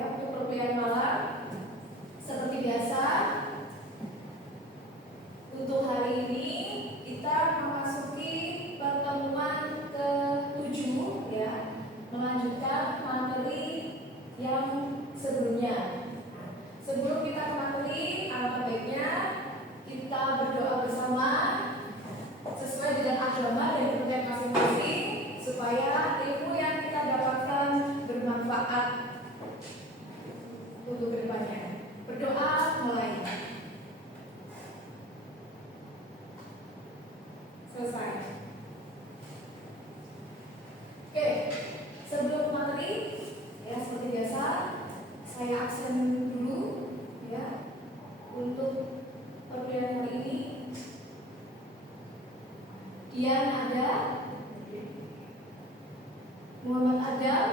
ya, untuk perkuliahan malam seperti biasa. Untuk hari ini kita memasuki pertemuan ke-7 ya, melanjutkan materi yang sebelumnya. Sebelum kita ke materi, alangkah baiknya kita berdoa bersama sesuai dengan agama dan kepercayaan masing-masing supaya ilmu yang kita dapatkan bermanfaat untuk kedepannya. Berdoa mulai. Selesai. Oke, sebelum materi ya seperti biasa saya absen dulu ya untuk perkuliahan hari ini. Dian ada, Muhammad Adam,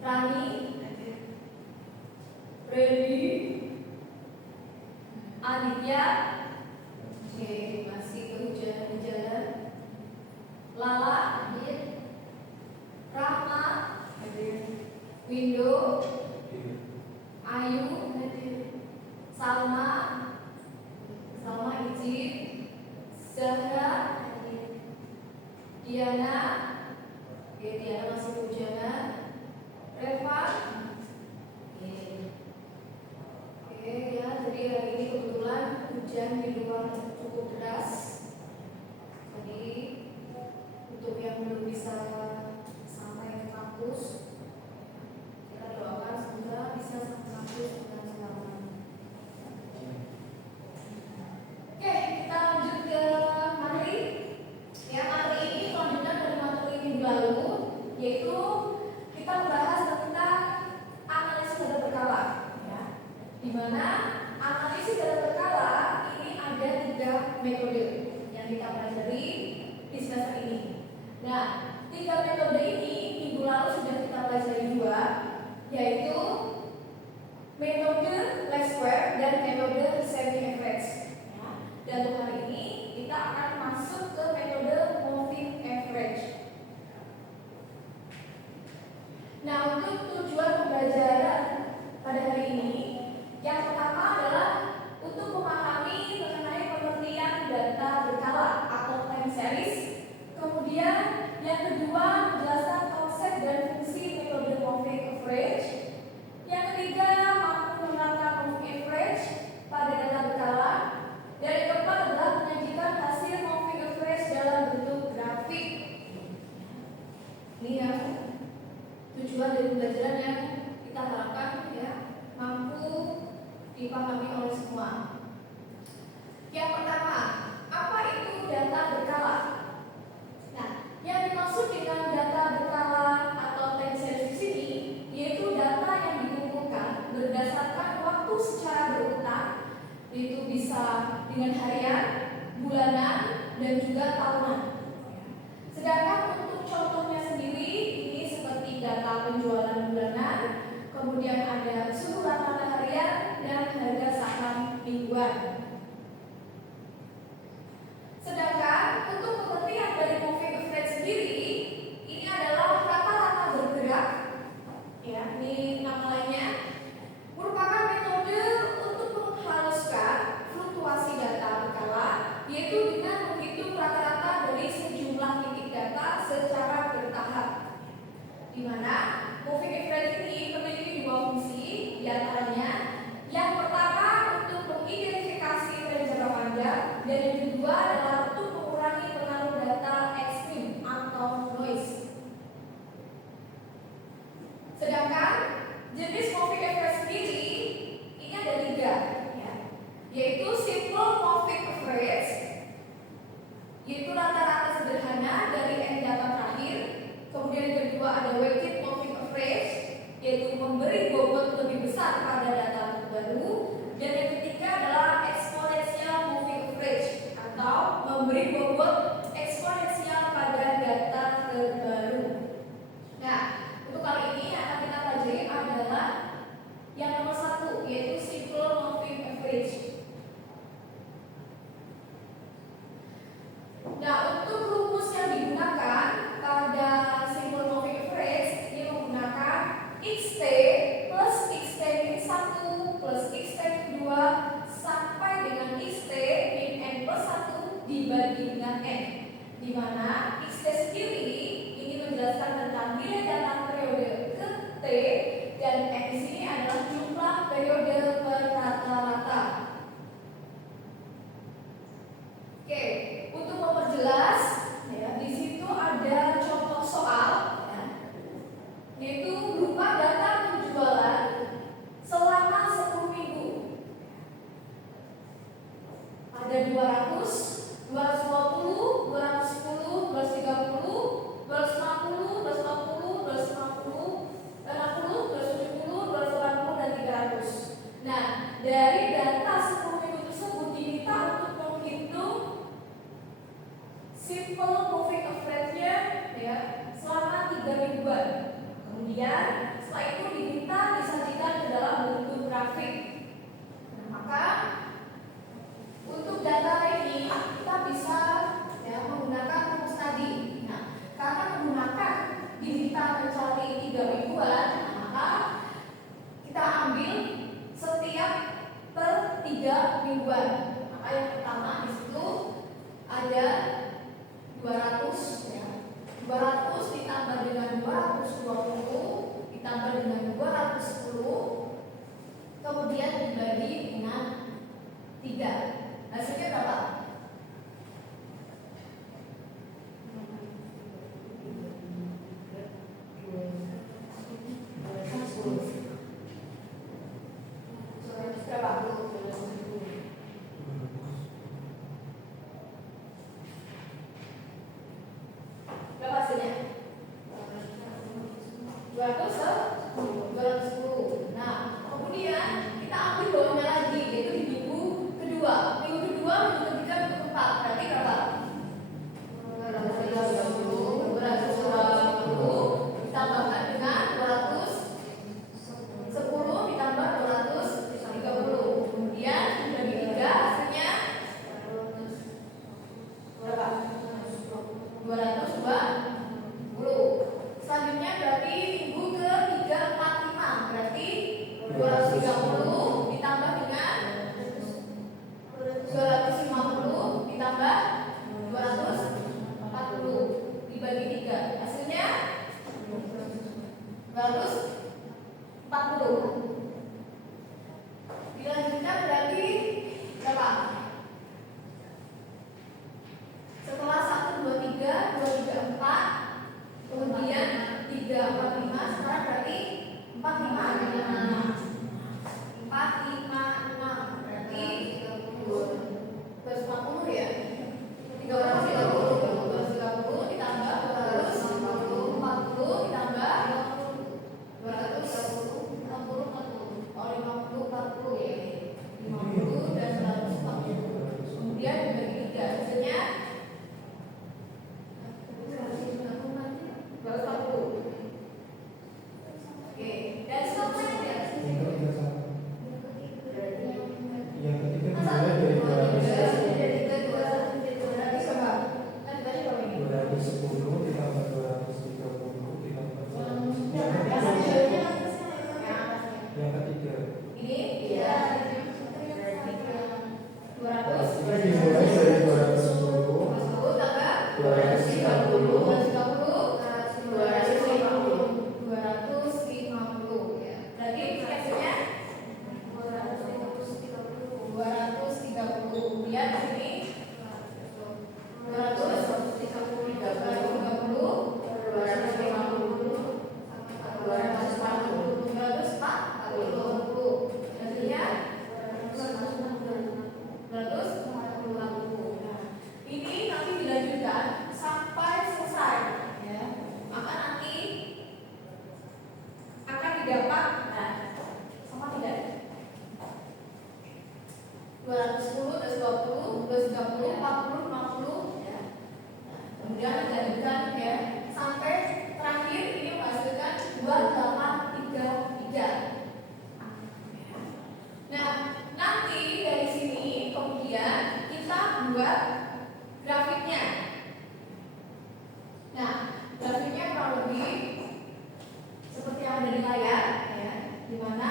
Rani, Randy, Aditya, oke, masih kehujanan-hujanan, Lala, Rahma, Windo, Ayu, Salma, izin, Zahra, Diana, oke, Diana masih kehujanan, Reva, oke ya, jadi hari ini kebetulan hujan di luar cukup deras. Jadi untuk yang belum bisa sampai ke kampus, kita doakan semoga bisa sampai kampus dengan selamat. Oke, kita lanjut ke materi. Ya, materi ini lanjutan dari materi minggu lalu, yaitu kita membahas tentang analisis data berkala. Ya, di mana analisis data berkala ini ada 3 metode yang kita pelajari di semester ini. Nah, 3 metode ini minggu lalu sudah kita pelajari 2, yaitu metode least square dan metode semi average. Ya, dan untuk hari ini kita akan masuk ke metode moving average. Nah, untuk tujuan pembelajaran pada hari ini, yang pertama adalah untuk memahami mengenai pengertian data berkala atau time series. Kemudian yang kedua, menjelaskan konsep dan fungsi metode moving average. Yang ketiga, mampu menerapkan moving average pada data berkala. Dan yang keempat adalah menyajikan hasil moving average dalam bentuk grafik. Ini yang tujuan dari pembelajaran yang kita harapkan ya mampu dipahami oleh semua. Yang pertama, apa itu data berkala? Nah, yang dimaksud dengan data berkala atau time series di sini yaitu data yang dikumpulkan berdasarkan waktu secara berurutan, yaitu bisa dengan harian, bulanan, dan juga tahunan. Sedangkan untuk contohnya sendiri ini seperti data penjualan bulanan, kemudian ada suhu rata-rata harian dan harga saham mingguan. Sedangkan untuk pengertian dari moving average sendiri ini adalah rata-rata bergerak, ya, ini nama lainnya, merupakan metode untuk menghaluskan fluktuasi data berkala, yaitu dengan menghitung rata-rata dari sejumlah titik data secara bertahap. Di mana moving average ini memiliki 2 fungsi, diantaranya yang pertama untuk mengidentifikasi tren jangka panjang, dan yang kedua adalah untuk mengurangi pengaruh data ekstrim atau noise. Sedangkan jenis moving average sendiri ini ada 3, ya, yaitu simple moving average, yaitu rata-rata sederhana dari n data terakhir. Kemudian yang kedua ada weighted moving average, yaitu memberi bobot lebih besar pada data terbaru. Dan yang ketiga adalah exponential moving average atau memberi bobot eksponensial pada data terbaru. Nah, untuk kali ini yang akan kita pelajari adalah yang nomor 1, yaitu simple moving average. Nah, untuk rumus yang digunakan pada simple moving average dari data 10 minggu tersebut diminta untuk menghitung simple moving average-nya ya selama 3 mingguan. Kemudian setelah itu diminta disajikan ke dalam bentuk grafik. Nah, maka untuk data ini kita bisa ya menggunakan rumus tadi. Nah, karena menggunakan diminta mencari 3 mingguan, maka kita ambil setiap per 3 mingguan. Maka yang pertama di situ ada 200 ya. 200 ditambah dengan 220 ditambah dengan 210 kemudian dibagi dengan 3. Hasilnya berapa? Berapa hasilnya? 210. Nah, kemudian kita ambil bawahnya lagi, yaitu di minggu kedua. Minggu kedua, minggu ketiga, minggu keempat. Berarti berapa? 220 ditambahkan dengan 210 ditambah 230. Kemudian dibagi 3 hasilnya berapa? 220. Selanjutnya berarti minggu ke 3, 4, 5. Berarti 230 ditambah dengan 250 ditambah 240 dibagi 3. Hasilnya 240. Dilanjutkan berarti berapa? Setelah 1, 2, 3, 2, 3, 4, kemudian 3, 4, 5, sekarang berarti 4, 5, 4, 5, 6, berarti 250 ya? 330 ditambah 240 ditambah 260 40 ya. 50 dan 140. Kemudian dibagi 3 hasilnya 240. Oke, dan selanjutnya yang ketiga dimulai dari 210 ditambah 230 ditambah 200. Yang ketiga ini ya 200 dimulai dari 210 tambah 230 250 ya. Berarti hasilnya 230. Kemudian di sini 240. Ini nanti dilanjutkan sampai selesai ya. Maka nanti akan didapat sama tidak? 210, 220, 230, 40, 50 ya. Kemudian dilanjutkan ya sampai terakhir ini menghasilkan 2833. Nah, nanti dari sini kemudian kita buat grafiknya. Nah, grafiknya kurang lebih seperti yang ada di layar ya, di mana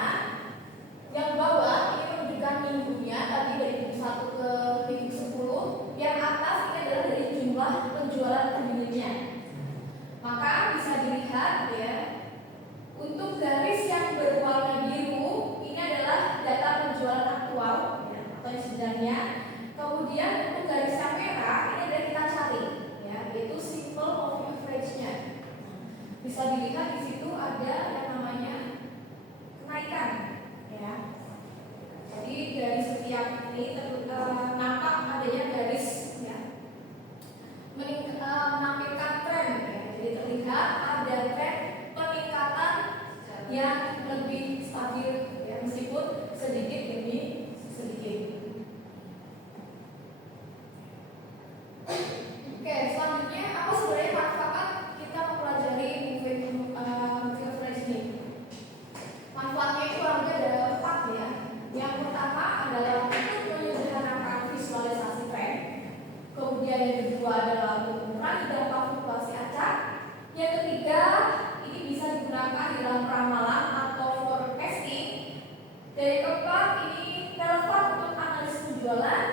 yang bawah ini menunjukkan minggunya tadi dari minggu 1 ke minggu 10, yang atas ini adalah dari jumlah penjualan per unitnya. Maka bisa dilihat ya, untuk garis yang berwarna biru ini adalah data penjualan aktual ya, atau yang sebenarnya. Kemudian untuk garis yang merah ini adalah kita cari ya, yaitu simple moving average-nya. Bisa dilihat di situ ada yang namanya kenaikan ya. Jadi dari setiap ini nampak adanya garis ya, menampilkan tren ya. Jadi terlihat ada tren peningkatan yang lebih stabil ya, meskipun sedikit demi ramalan atau forecasting. Dari keempat ini relevan untuk analisis penjualan,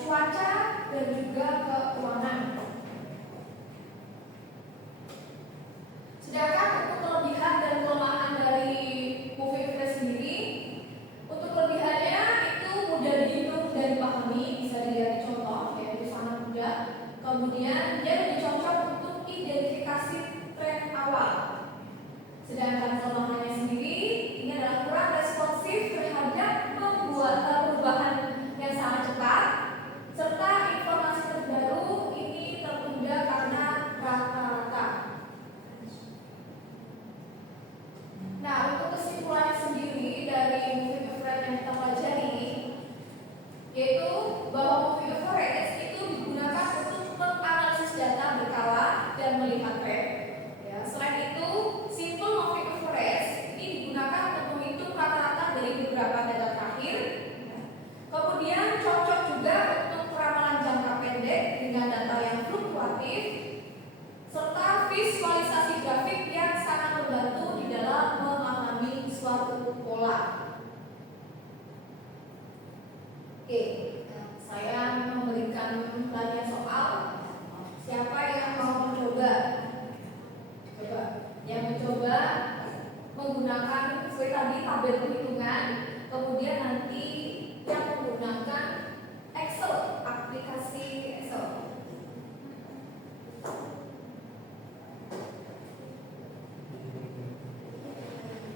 cuaca, dan juga keuangan. Sedangkan untuk kelebihan dan kelemahan dari moving average sendiri, untuk kelebihannya itu mudah dihitung dan dipahami, bisa dilihat di contoh, yaitu sangat mudah. Kemudian dia lebih cocok untuk identifikasi tren awal. Sedangkan kelemahannya sendiri ini adalah kurang responsif terhadap perubahan yang sangat cepat, serta informasi terbaru ini tertunda karena rata-rata. Nah, untuk kesimpulannya sendiri dari moving average yang kita pelajari, yaitu bahwa moving average itu digunakan untuk menganalisis data berkala dan melihat tren. Ya, selain itu, simple moving average ini digunakan untuk menghitung rata-rata dari beberapa data terakhir. Kemudian cocok juga untuk ramalan jangka pendek dengan data yang fluktuatif, serta visualisasi grafik yang sangat membantu di dalam memahami suatu pola. Oke, saya memberikan banyak soal. Siapa yang mau mencoba? Coba, yang mencoba menggunakan seperti tadi tabel perhitungan, kemudian nanti yang menggunakan Excel, aplikasi Excel.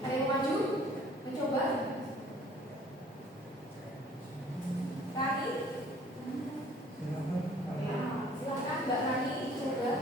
Ada yang maju? Mencoba? Rani? Ya, silakan Mbak Rani coba.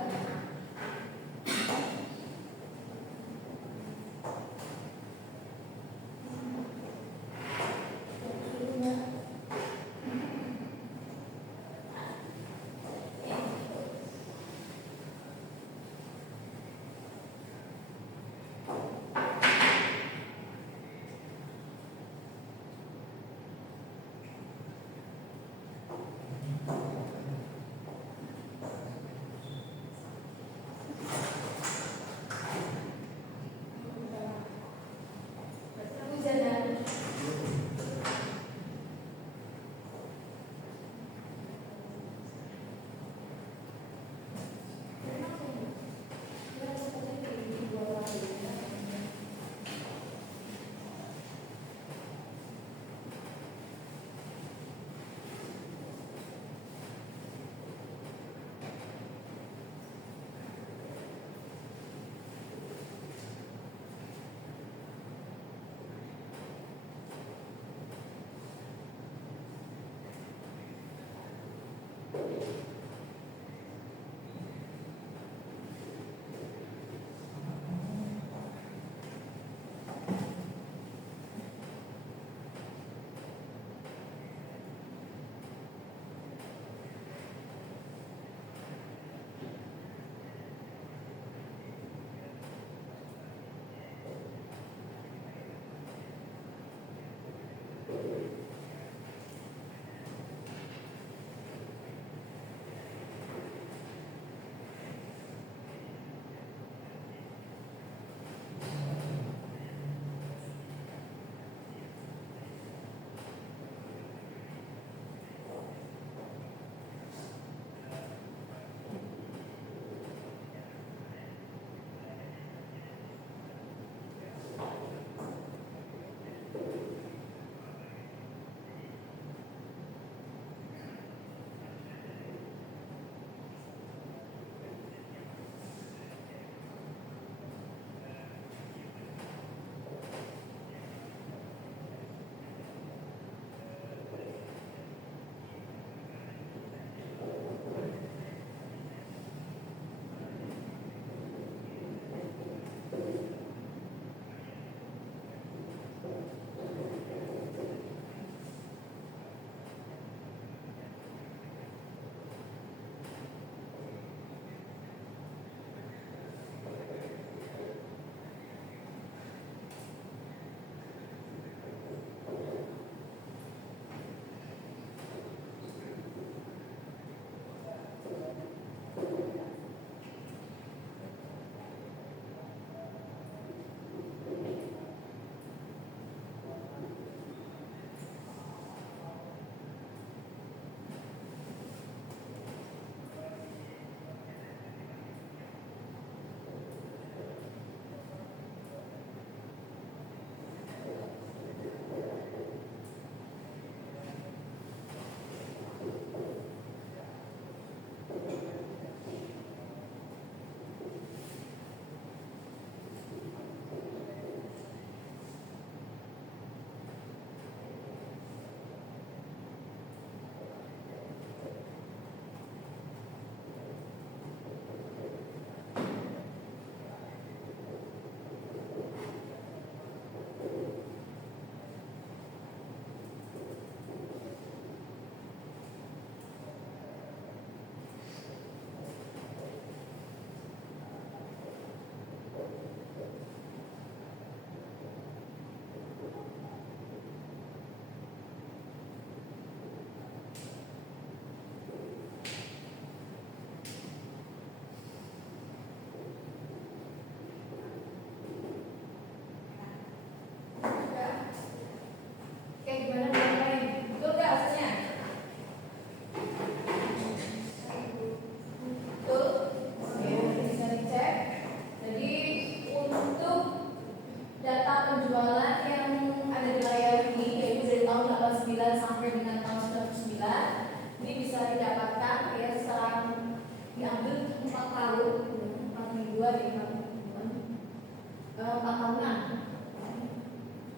4 tahunan.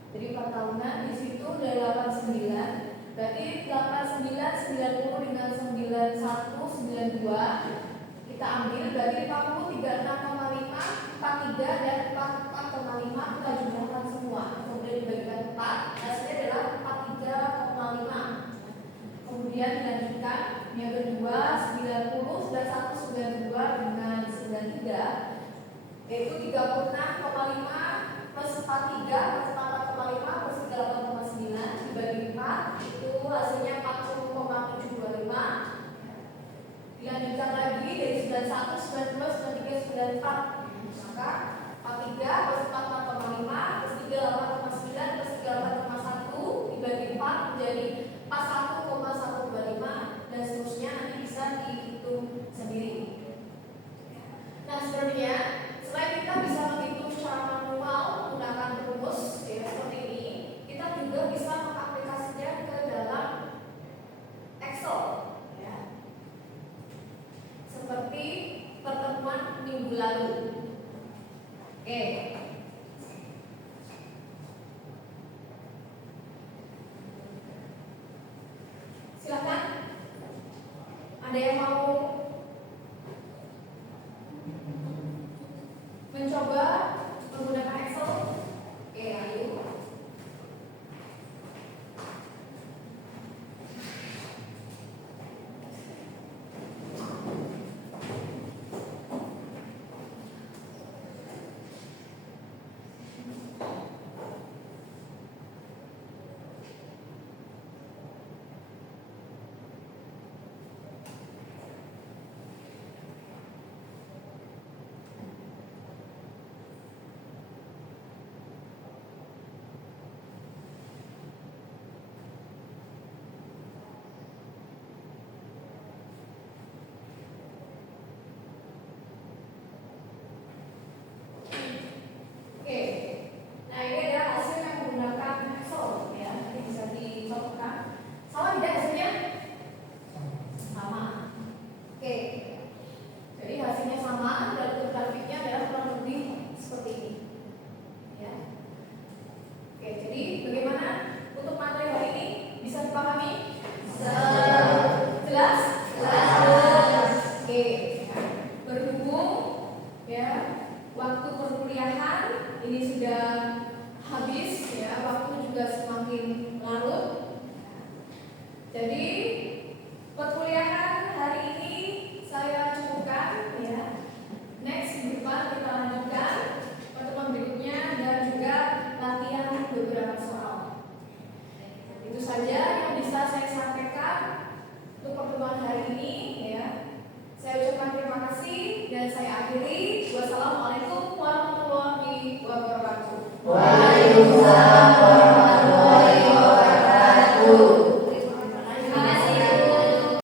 Jadi 4 tahunan di situ dari 89. Berarti 89 90 dengan 91 92 kita ambil, berarti 50 36,5 43 dan 44,5 kita jumlahkan semua. Kemudian dibagikan 4, hasilnya adalah 43,5. Kemudian dilanjutkan yang kedua 90 91 92 dengan 93, yaitu 36,5 plus 43 plus 44,5 plus 38,9 dibagi 4, itu hasilnya 40,725. Dilanjutkan lagi dari 91 92 93 94, maka 43 plus 44,5 plus 38,9 plus 38,1 dibagi 4 menjadi 41,125 dan seterusnya, nanti bisa dihitung sendiri. Nah, sebenarnya selain kita bisa menghitung secara manual menggunakan rumus ya, seperti ini, kita juga bisa mengaplikasinya ke dalam Excel ya. Seperti pertemuan minggu lalu. Oke. Silakan. Ada yang mau mencoba menggunakan Excel? Oke, ayo. Oke, nah ini adalah hasil yang menggunakan Excel ya, ini bisa dicontohkan. Sama tidak hasilnya? Sama. Oke, jadi hasilnya sama dan bentuk grafiknya adalah kurang lebih seperti ini. Ya. Oke, jadi bagaimana untuk materi hari ini bisa dipahami? Jelas? Jelas. Oke, berhubung ya waktu perkuliahan ini sudah habis ya, waktu juga semakin larut. Jadi